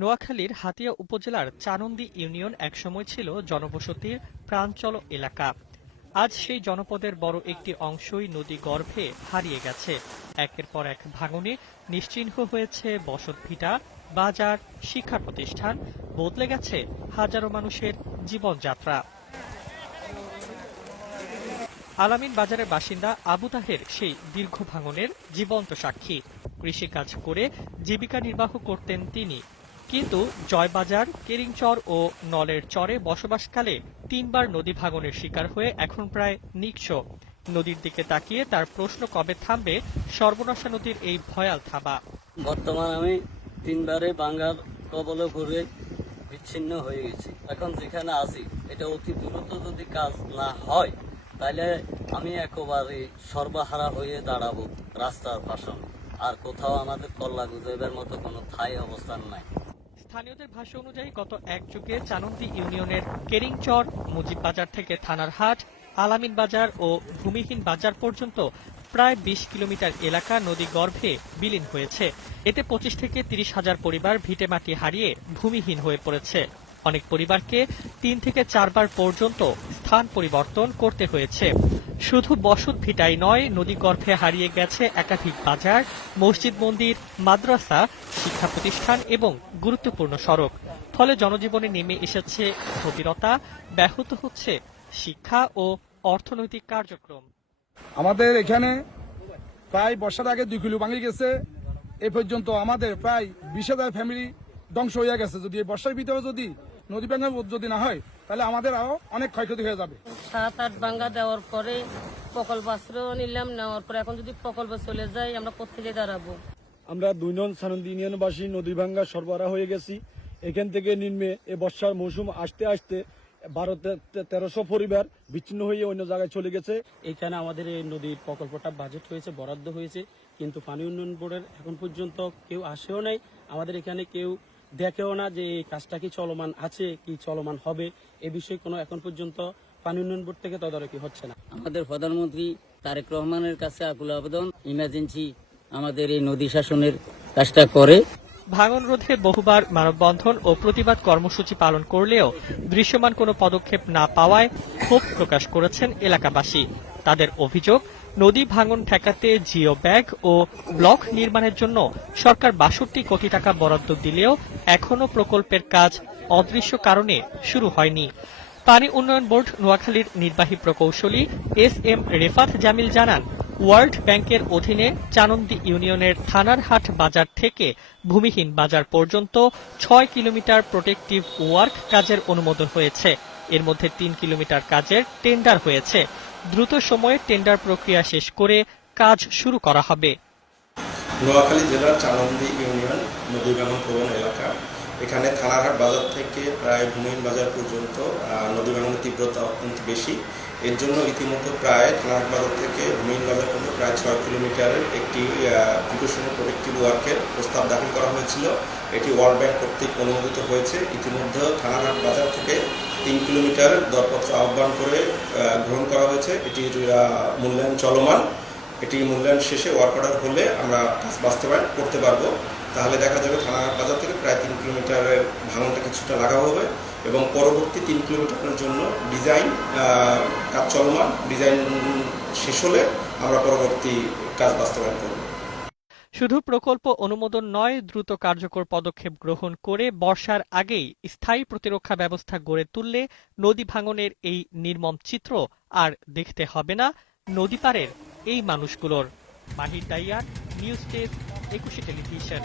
নোয়াখালীর হাতিয়া উপজেলার চানন্দি ইউনিয়ন একসময় ছিল জনবসতির প্রাণচল এলাকা। আজ সেই জনপদের বড় একটি অংশই নদী গর্ভে হারিয়ে গেছে। একের পর এক ভাঙনে নিশ্চিহ্ন হয়েছে বসতভিটা, বাজার, শিক্ষা প্রতিষ্ঠান, বদলে গেছে হাজারো মানুষের জীবনযাত্রা। আলামিন বাজারের বাসিন্দা আবু তাহের সেই দীর্ঘ ভাঙনের জীবন্ত সাক্ষী। কৃষিকাজ করে জীবিকা নির্বাহ করতেন তিনি, কিন্তু জয়বাজার, কেরিংচর ও নলের চরে বসবাসকালে ৩বার নদী ভাঙনের শিকার হয়ে এখন প্রায় নিঃস্ব। নদীর দিকে তাকিয়ে তার প্রশ্ন, কবে থামবে সর্বনাশা নদীর এই ভয়াল থাবা। বর্তমান আমি ৩বারে বাঙ্গার কবলে পড়ে বিচ্ছিন্ন হয়ে গেছি। এখন যেখানে আছি এটা অতি দ্রুত যদি কাজ না হয় তাহলে আমি একেবারে সর্বহারা হয়ে দাঁড়াবো রাস্তার পাশে। আর কোথাও আমাদের কল্লা গুজবের মতো কোনো ঠাই অবস্থান নাই। স্থানীয়দের ভাষ্য অনুযায়ী গত এক যুগে চানন্দি ইউনিয়নের কেরিংচর, মুজিববাজার থেকে থানার হাট, আলামিন বাজার ও ভূমিহীন বাজার পর্যন্ত প্রায় ২০ কিলোমিটার এলাকা নদী গর্ভে বিলীন হয়েছে। এতে ২৫ থেকে ৩০ হাজার পরিবার ভিটেমাটি হারিয়ে ভূমিহীন হয়ে পড়েছে। অনেক পরিবারকে ৩ থেকে ৪ বার পর্যন্ত স্থান পরিবর্তন করতে হয়েছে। শুধু বসত ভিটাই নয়, নদী গর্ভে হারিয়ে গেছে একাধিক বাজার, মসজিদ, মন্দির, মাদ্রাসা, শিক্ষা প্রতিষ্ঠান এবং গুরুত্বপূর্ণ সড়ক। ফলে জনজীবনে নেমে এসেছে স্থবিরতা, ব্যাহত হচ্ছে শিক্ষা ও অর্থনৈতিক কার্যক্রম। আমাদের এখানে প্রায় বর্ষার আগে 2 কিলো ভাঙে গেছে। এ পর্যন্ত আমাদের প্রায় 20,000 ফ্যামিলি ধ্বংস হয়ে গেছে। যদি এই বর্ষার ভিতরে যদি নদী ভাঙা যদি না হয় তাহলে আমাদের আরো অনেক ক্ষয়ক্ষতি হয়ে যাবে। 7-8 ভাঙ্গা দেওয়ার পরে প্রকল্প আশ্রয় নিলাম, নেওয়ার পরে এখন যদি প্রকল্প চলে যায় আমরা কোথেকে দাঁড়াবো? আমরা 2 নং চানন্দি ইউনিয়নবাসী নদী ভাঙ্গা সরবরাহ হয়ে গেছি। এখান থেকে নিম্নে এ বর্ষার মৌসুম আসতে আসতে 1200-1300 পরিবার বিচ্ছিন্ন হয়ে অন্য জায়গায় চলে গেছে। এখানে আমাদের এই নদীর প্রকল্পটা বাজেট হয়েছে, বরাদ্দ হয়েছে, কিন্তু পানি উন্নয়ন বোর্ডের এখন পর্যন্ত কেউ আসেও নাই। আমাদের এখানে কেউ দেখেও না যে এই কাজটা কি চলমান আছে, কি চলমান হবে। এ বিষয়ে কোনো এখন পর্যন্ত পানি উন্নয়ন বোর্ড থেকে তদারকি হচ্ছে না। আমাদের প্রধানমন্ত্রী তারেক রহমানের কাছে আকুল আবেদন, ইমার্জেন্সি আমাদের এই নদী শাসনের কাজটা করে। ভাঙন রোধে বহুবার মানববন্ধন ও প্রতিবাদ কর্মসূচি পালন করলেও দৃশ্যমান কোনো পদক্ষেপ না পাওয়ায় ক্ষোভ প্রকাশ করেছেন এলাকাবাসী। তাদের অভিযোগ, নদী ভাঙন ঠেকাতে জিও ব্যাগ ও ব্লক নির্মাণের জন্য সরকার ৬২ কোটি টাকা বরাদ্দ দিলেও এখনো প্রকল্পের কাজ অদৃশ্য কারণে শুরু হয়নি। পানি উন্নয়ন বোর্ড নোয়াখালীর নির্বাহী প্রকৌশলী SM রেফাত জামিল জানান, ওয়ার্ল্ড ব্যাংকের অধীনে চানন্দি ইউনিয়নের থানার হাট বাজার থেকে ভূমিহীন বাজার পর্যন্ত ৬ কিলোমিটার প্রোটেক্টিভ ওয়ার্ক কাজের অনুমোদন হয়েছে। এর মধ্যে ৩ কিলোমিটার কাজের টেন্ডার হয়েছে। দ্রুত সময়ে টেন্ডার প্রক্রিয়া শেষ করে কাজ শুরু করা হবে। নোয়াখালী জেলার চানন্দি ইউনিয়ন নদী ভাঙন প্রবণ এলাকা। এখানে থানারহাট বাজার থেকে প্রায় ভূমিহীন বাজার পর্যন্ত নদী ভাঙনের তীব্রতা অত্যন্ত বেশি। এর জন্য ইতিমধ্যে প্রায় থানারহাট বাজার থেকে ভূমিহীন বাজার পর্যন্ত প্রায় ৬ কিলোমিটারের একটি প্রিকশনারি প্রোটেক্টিভ ওয়ার্কের প্রস্তাব দাখিল করা হয়েছিল। এটি ওয়ার্ল্ড ব্যাংক কর্তৃক অনুমোদিত হয়েছে। ইতিমধ্যে থানারহাট বাজার থেকে ৩ কিলোমিটার দরপত্র আহ্বান করে গ্রহণ করা হয়েছে। এটির মূল্যায়ন চলমান। এটি মূল্যায়ন শেষে ওয়ার্ক অর্ডার হলে আমরা কাজ বাস্তবায়ন করতে পারবো। তাহলে দেখা যাবে থানারহাট বাজার থেকে প্রায় ৩ কিলোমিটারের ভাঙনটা কিছুটা লাঘব হবে এবং পরবর্তী ৩ কিলোমিটারের জন্য ডিজাইন কাজ চলমান। ডিজাইন শেষ হলে আমরা পরবর্তী কাজ বাস্তবায়ন করব। শুধু প্রকল্প অনুমোদন নয়, দ্রুত কার্যকর পদক্ষেপ গ্রহণ করে বর্ষার আগেই স্থায়ী প্রতিরক্ষা ব্যবস্থা গড়ে তুললে নদী ভাঙনের এই নির্মম চিত্র আর দেখতে হবে না নদী পারের এই মানুষগুলোর। মাহির দাইয়ার, নিউজ ডেস্ক, ২১ টেলিভিশন।